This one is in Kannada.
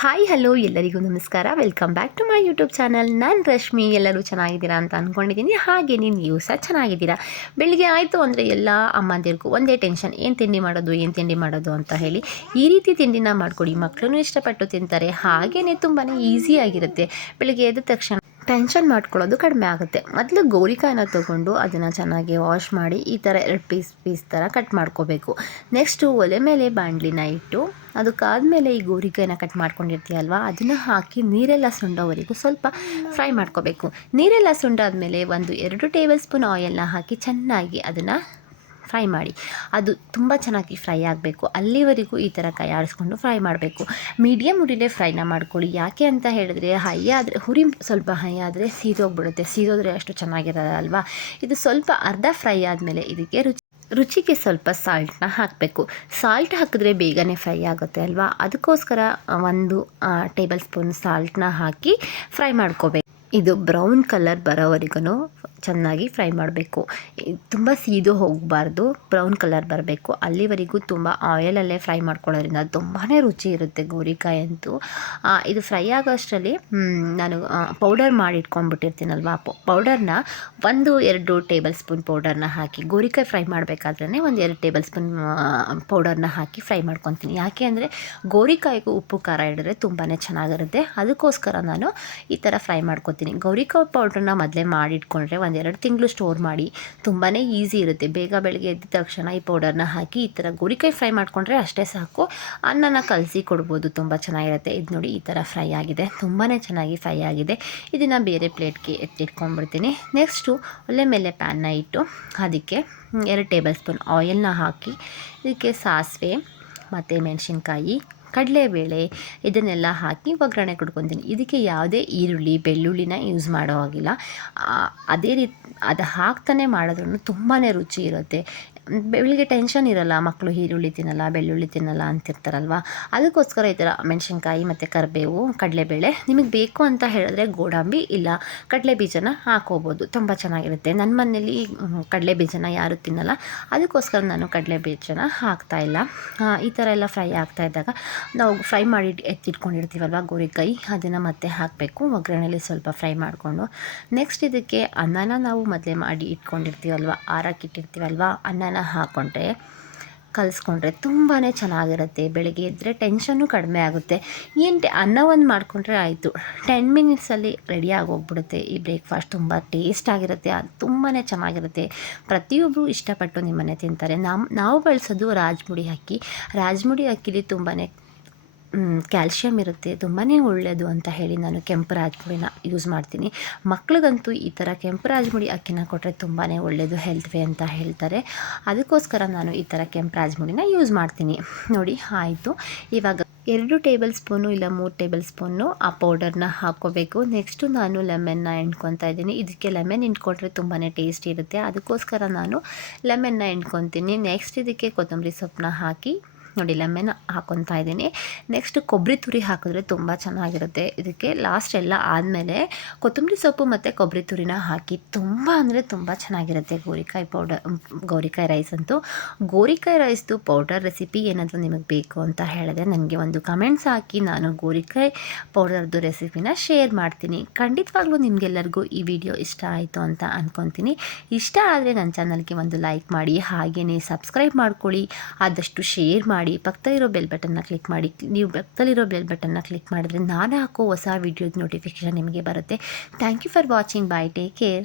ಹಾಯ್ ಹಲೋ ಎಲ್ಲರಿಗೂ ನಮಸ್ಕಾರ. Welcome back to my YouTube channel ನಾನು ರಶ್ಮಿ. ಎಲ್ಲರೂ ಚೆನ್ನಾಗಿದ್ದೀರಾ ಅಂತ ಅಂದ್ಕೊಂಡಿದ್ದೀನಿ ಹಾಗೆ ನೀವು ಸಹ ಚೆನ್ನಾಗಿದ್ದೀರಾ? ಬೆಳಿಗ್ಗೆ ಆಯಿತು ಅಂದರೆ ಎಲ್ಲ ಅಮ್ಮಂದಿರಿಗೂ ಒಂದೇ ಟೆನ್ಷನ್ ಏನು ತಿಂಡಿ ಮಾಡೋದು, ಏನು ತಿಂಡಿ ಮಾಡೋದು ಅಂತ ಹೇಳಿ ಈ ರೀತಿ ತಿಂಡಿನ ಮಾಡಿಕೊಡಿ. ಮಕ್ಕಳು ಇಷ್ಟಪಟ್ಟು ತಿಂತಾರೆ. ಹಾಗೆಯೇ ತುಂಬಾ ಈಸಿಯಾಗಿರುತ್ತೆ ಬೆಳಿಗ್ಗೆ ಎದ್ದ ತಕ್ಷಣ ಟೆನ್ಷನ್ ಮಾಡ್ಕೊಳ್ಳೋದು ಕಡಿಮೆ ಆಗುತ್ತೆ. ಮೊದಲು ಗೋರಿಕಾಯಿನ ತೊಗೊಂಡು ಅದನ್ನು ಚೆನ್ನಾಗಿ ವಾಶ್ ಮಾಡಿ ಈ ಥರ ಎರಡು ಪೀಸ್ ಪೀಸ್ ಥರ ಕಟ್ ಮಾಡ್ಕೋಬೇಕು. ನೆಕ್ಸ್ಟು ಒಲೆ ಮೇಲೆ ಬಾಣಲಿನ ಇಟ್ಟು, ಅದಕ್ಕಾದಮೇಲೆ ಈ ಗೋರಿಕಾಯಿನ ಕಟ್ ಮಾಡ್ಕೊಂಡಿರ್ತೀಯಲ್ವ, ಅದನ್ನು ಹಾಕಿ ನೀರೆಲ್ಲ ಸುಂಡೋವರೆಗೂ ಸ್ವಲ್ಪ ಫ್ರೈ ಮಾಡ್ಕೋಬೇಕು. ನೀರೆಲ್ಲ ಸುಂಡಾದಮೇಲೆ ಒಂದು ಎರಡು ಟೇಬಲ್ ಸ್ಪೂನ್ ಆಯಿಲ್ನ ಹಾಕಿ ಚೆನ್ನಾಗಿ ಅದನ್ನು ಫ್ರೈ ಮಾಡಿ. ಅದು ತುಂಬ ಚೆನ್ನಾಗಿ ಫ್ರೈ ಆಗಬೇಕು. ಅಲ್ಲಿವರೆಗೂ ಈ ಥರ ಕೈ ಆಡಿಸ್ಕೊಂಡು ಫ್ರೈ ಮಾಡಬೇಕು. ಮೀಡಿಯಮ್ ಉರಿಲೇ ಫ್ರೈನ ಮಾಡ್ಕೊಳ್ಳಿ. ಯಾಕೆ ಅಂತ ಹೇಳಿದ್ರೆ, ಹೈ ಆದರೆ ಹುರಿ ಸ್ವಲ್ಪ ಹೈ ಆದರೆ ಸೀದೋಗ್ಬಿಡುತ್ತೆ. ಸೀದೋದ್ರೆ ಅಷ್ಟು ಚೆನ್ನಾಗಿರಲ್ಲ ಅಲ್ವಾ? ಇದು ಸ್ವಲ್ಪ ಅರ್ಧ ಫ್ರೈ ಆದಮೇಲೆ ಇದಕ್ಕೆ ರುಚಿ, ರುಚಿಗೆ ಸ್ವಲ್ಪ ಸಾಲ್ಟನ್ನ ಹಾಕಬೇಕು. ಸಾಲ್ಟ್ ಹಾಕಿದ್ರೆ ಬೇಗನೆ ಫ್ರೈ ಆಗುತ್ತೆ ಅಲ್ವಾ? ಅದಕ್ಕೋಸ್ಕರ ಒಂದು ಟೇಬಲ್ ಸ್ಪೂನ್ ಸಾಲ್ಟನ್ನ ಹಾಕಿ ಫ್ರೈ ಮಾಡ್ಕೋಬೇಕು. ಇದು ಬ್ರೌನ್ ಕಲರ್ ಬರೋವರೆಗೂ ಚೆನ್ನಾಗಿ ಫ್ರೈ ಮಾಡಬೇಕು. ತುಂಬ ಸೀದು ಹೋಗಬಾರ್ದು, ಬ್ರೌನ್ ಕಲರ್ ಬರಬೇಕು. ಅಲ್ಲಿವರೆಗೂ ತುಂಬ ಆಯಿಲಲ್ಲೇ ಫ್ರೈ ಮಾಡ್ಕೊಳ್ಳೋದ್ರಿಂದ ತುಂಬಾ ರುಚಿ ಇರುತ್ತೆ ಗೋರಿಕಾಯಿ ಅಂತೂ. ಇದು ಫ್ರೈ ಆಗೋಷ್ಟರಲ್ಲಿ ನಾನು ಪೌಡರ್ ಮಾಡಿ ಇಟ್ಕೊಂಡ್ಬಿಟ್ಟಿರ್ತೀನಲ್ವ ಪೌಡರ್ನ ಒಂದು ಎರಡು ಟೇಬಲ್ ಸ್ಪೂನ್ ಪೌಡರ್ನ ಹಾಕಿ, ಗೋರಿಕಾಯಿ ಫ್ರೈ ಮಾಡಬೇಕಾದ್ರೆ ಒಂದು ಎರಡು ಟೇಬಲ್ ಸ್ಪೂನ್ ಪೌಡರ್ನ ಹಾಕಿ ಫ್ರೈ ಮಾಡ್ಕೊತೀನಿ. ಯಾಕೆ ಅಂದರೆ ಗೋರಿಕಾಯಿಗೂ ಉಪ್ಪು ಖಾರ ಇಡಿದ್ರೆ ತುಂಬಾ ಚೆನ್ನಾಗಿರುತ್ತೆ. ಅದಕ್ಕೋಸ್ಕರ ನಾನು ಈ ಥರ ಫ್ರೈ ಮಾಡ್ಕೊತೀನಿ. ಗೌರಿಕಾಯಿ ಪೌಡ್ರನ್ನ ಮೊದಲೇ ಮಾಡಿಟ್ಕೊಂಡ್ರೆ ಒಂದು ಎರಡು ತಿಂಗಳು ಸ್ಟೋರ್ ಮಾಡಿ ತುಂಬಾ ಈಸಿ ಇರುತ್ತೆ. ಬೇಗ ಬೆಳಗ್ಗೆ ಎದ್ದ ತಕ್ಷಣ ಈ ಪೌಡರ್ನ ಹಾಕಿ ಈ ಥರ ಗೋರಿಕಾಯಿ ಫ್ರೈ ಮಾಡಿಕೊಂಡ್ರೆ ಅಷ್ಟೇ ಸಾಕು. ಅನ್ನನ ಕಲಸಿ ಕೊಡ್ಬೋದು. ತುಂಬ ಚೆನ್ನಾಗಿರುತ್ತೆ. ಇದು ನೋಡಿ ಈ ಥರ ಫ್ರೈ ಆಗಿದೆ. ತುಂಬಾ ಚೆನ್ನಾಗಿ ಫ್ರೈ ಆಗಿದೆ. ಇದನ್ನು ಬೇರೆ ಪ್ಲೇಟ್ಗೆ ಎತ್ತಿಟ್ಕೊಂಡ್ಬಿಡ್ತೀನಿ ನೆಕ್ಸ್ಟು ಒಳ್ಳೆ ಮೇಲೆ ಪ್ಯಾನ್ನ ಇಟ್ಟು ಅದಕ್ಕೆ ಎರಡು ಟೇಬಲ್ ಸ್ಪೂನ್ ಆಯಿಲ್ನ ಹಾಕಿ, ಇದಕ್ಕೆ ಸಾಸಿವೆ, ಮತ್ತು ಮೆಣಸಿನ್ಕಾಯಿ ಕಡಲೆಬೇಳೆ ಇದನ್ನೆಲ್ಲ ಹಾಕಿ ಒಗ್ಗರಣೆ ಕೊಡ್ಕೊತೀನಿ. ಇದಕ್ಕೆ ಯಾವುದೇ ಈರುಳ್ಳಿ, ಬೆಳ್ಳುಳ್ಳಿನ ಯೂಸ್ ಮಾಡೋ ಹಾಗಿಲ್ಲ. ಅದೇ ರೀತಿ ಅದು ಹಾಕ್ತಾನೆ ಮಾಡೋದ್ರೂ ತುಂಬಾ ರುಚಿ ಇರುತ್ತೆ. ಬೆಳಿಗ್ಗೆ ಟೆನ್ಷನ್ ಇರಲ್ಲ ಮಕ್ಕಳು ಈರುಳ್ಳಿ ತಿನ್ನಲ್ಲ ಬೆಳ್ಳುಳ್ಳಿ ತಿನ್ನಲ್ಲ ಅಂತಿರ್ತಾರಲ್ವ? ಅದಕ್ಕೋಸ್ಕರ ಈ ಥರ ಮೆಣಸಿನ್ಕಾಯಿ ಮತ್ತು ಕರಿಬೇವು, ಕಡಲೆಬೇಳೆ ನಿಮಗೆ ಬೇಕು ಅಂತ ಹೇಳಿದ್ರೆ ಗೋಡಂಬಿ ಇಲ್ಲ, ಕಡಲೆ ಬೀಜನ ಹಾಕೋಬೋದು. ತುಂಬ ಚೆನ್ನಾಗಿರುತ್ತೆ. ನನ್ನ ಮನೇಲಿ ಕಡಲೆ ಬೀಜನ ಯಾರೂ ತಿನ್ನಲ್ಲ. ಅದಕ್ಕೋಸ್ಕರ ನಾನು ಕಡಲೆ ಬೀಜನ ಹಾಕ್ತಾಯಿಲ್ಲ ಈ ಥರ ಎಲ್ಲ ಫ್ರೈ ಆಗ್ತಾ ಇದ್ದಾಗ ನಾವು ಫ್ರೈ ಮಾಡಿ ಎತ್ತಿಟ್ಕೊಂಡಿರ್ತೀವಲ್ವ ಗೋರಿಕಾಯಿ, ಅದನ್ನು ಮತ್ತೆ ಹಾಕಬೇಕು. ಒಗ್ಗರಣೆಯಲ್ಲಿ ಸ್ವಲ್ಪ ಫ್ರೈ ಮಾಡಿಕೊಂಡು. ನೆಕ್ಸ್ಟ್ ಇದಕ್ಕೆ ಅನ್ನನ ನಾವು ಮೊದಲೇ ಮಾಡಿ ಇಟ್ಕೊಂಡಿರ್ತೀವಲ್ವ? ಆರಕ್ಕಿಟ್ಟಿರ್ತೀವಲ್ವ ಅನ್ನನ ಹಾಕ್ಕೊಂಡ್ರೆ ಕಲಿಸ್ಕೊಂಡ್ರೆ ತುಂಬಾ ಚೆನ್ನಾಗಿರುತ್ತೆ. ಬೆಳಗ್ಗೆ ಎದ್ದರೆ ಟೆನ್ಷನ್ನು ಕಡಿಮೆ ಆಗುತ್ತೆ. ಏನು ಅನ್ನ ಒಂದು ಮಾಡಿಕೊಂಡ್ರೆ ಆಯಿತು. ಟೆನ್ ಮಿನಿಟ್ಸಲ್ಲಿ ರೆಡಿ ಆಗೋಗ್ಬಿಡುತ್ತೆ. ಈ ಬ್ರೇಕ್ಫಾಸ್ಟ್ ತುಂಬ ಟೇಸ್ಟ್ ಆಗಿರುತ್ತೆ. ಅದು ತುಂಬಾ ಚೆನ್ನಾಗಿರುತ್ತೆ. ಪ್ರತಿಯೊಬ್ಬರು ಇಷ್ಟಪಟ್ಟು ನಿಮ್ಮನೆ ತಿಂತಾರೆ. ನಮ್ಮ ನಾವು ಬಳಸೋದು ರಾಜ್ಮುಡಿ ಅಕ್ಕಿ. ರಾಜ್ಮುಡಿ ಅಕ್ಕಿಲಿ ತುಂಬಾ ಕ್ಯಾಲ್ಶಿಯಮ್ ಇರುತ್ತೆ ತುಂಬಾ ಒಳ್ಳೆಯದು ಅಂತ ಹೇಳಿ ನಾನು ಕೆಂಪು ರಾಜ್ಮುಡಿನ ಯೂಸ್ ಮಾಡ್ತೀನಿ. ಮಕ್ಳಿಗಂತೂ ಈ ಥರ ಕೆಂಪು ರಾಜ್ಮುಡಿ ಅಕ್ಕಿನ ಕೊಟ್ಟರೆ ತುಂಬಾ ಒಳ್ಳೆಯದು ಹೆಲ್ತ್ ವೇ ಅಂತ ಹೇಳ್ತಾರೆ. ಅದಕ್ಕೋಸ್ಕರ ನಾನು ಈ ಥರ ಕೆಂಪು ರಾಜ್ಮುಡಿನ ಯೂಸ್ ಮಾಡ್ತೀನಿ. ನೋಡಿ, ಆಯಿತು. ಇವಾಗ ಎರಡು ಟೇಬಲ್ ಸ್ಪೂನು ಇಲ್ಲ ಮೂರು ಟೇಬಲ್ ಸ್ಪೂನು ಆ ಪೌಡರ್ನ ಹಾಕ್ಕೋಬೇಕು ನೆಕ್ಸ್ಟು ನಾನು ಲೆಮನ್ನ ಎಂಟ್ಕೊತಾ ಇದ್ದೀನಿ. ಇದಕ್ಕೆ ಲೆಮನ್ ಇಂಟ್ಕೊಂಡ್ರೆ ತುಂಬಾ ಟೇಸ್ಟಿ ಇರುತ್ತೆ. ಅದಕ್ಕೋಸ್ಕರ ನಾನು ಲೆಮನ್ನ ಎಂಟ್ಕೊತೀನಿ ನೆಕ್ಸ್ಟ್ ಇದಕ್ಕೆ ಕೊತ್ತಂಬರಿ ಸೊಪ್ಪನ್ನ ಹಾಕಿ ನೋಡಿ ಲೆಮೆನ್ ಹಾಕೊತಾ ಇದ್ದೀನಿ. ನೆಕ್ಸ್ಟ್ ಕೊಬ್ಬರಿ ತುರಿ ಹಾಕಿದ್ರೆ ತುಂಬ ಚೆನ್ನಾಗಿರುತ್ತೆ. ಇದಕ್ಕೆ ಲಾಸ್ಟ್ ಎಲ್ಲ ಆದಮೇಲೆ ಕೊತ್ತಂಬರಿ ಸೊಪ್ಪು ಮತ್ತು ಕೊಬ್ಬರಿ ತುರಿನ ಹಾಕಿ ತುಂಬ ಅಂದರೆ ತುಂಬ ಚೆನ್ನಾಗಿರುತ್ತೆ ಗೋರಿಕಾಯಿ ಪೌಡರ್ ಗೋರಿಕಾಯಿ ರೈಸ್ ಅಂತೂ. ಗೋರಿಕಾಯಿ ರೈಸ್ದು ಪೌಡರ್ ರೆಸಿಪಿ ಏನಾದರೂ ನಿಮಗೆ ಬೇಕು ಅಂತ ಹೇಳಿದ್ರೆ ನನಗೆ ಒಂದು ಕಮೆಂಟ್ಸ್ ಹಾಕಿ ನಾನು ಗೋರಿಕಾಯಿ ಪೌಡರ್ದು ರೆಸಿಪಿನ ಶೇರ್ ಮಾಡ್ತೀನಿ. ಖಂಡಿತವಾಗ್ಲೂ ನಿಮಗೆಲ್ಲರಿಗೂ ಈ ವಿಡಿಯೋ ಇಷ್ಟ ಆಯಿತು ಅಂತ ಅಂದ್ಕೊತೀನಿ ಇಷ್ಟ ಆದರೆ ನನ್ನ ಚಾನಲ್ಗೆ ಒಂದು ಲೈಕ್ ಮಾಡಿ ಹಾಗೆಯೇ ಸಬ್ಸ್ಕ್ರೈಬ್ ಮಾಡ್ಕೊಳ್ಳಿ. ಆದಷ್ಟು ಶೇರ್ ಮಾಡಿ. ಮಾಡಿ ಪಕ್ಕದಲ್ಲಿರೋ ಬೆಲ್ ಬಟನ್ನ ಕ್ಲಿಕ್ ಮಾಡಿ, ನೀವು ಪಕ್ಕದಲ್ಲಿರೋ ಬೆಲ್ ಬಟನ್ನ ಕ್ಲಿಕ್ ಮಾಡಿದ್ರೆ ನಾನು ಹಾಕೋ ಹೊಸ ವೀಡಿಯೋದ ನೋಟಿಫಿಕೇಷನ್ ನಿಮಗೆ ಬರುತ್ತೆ. Thank you for watching bye take care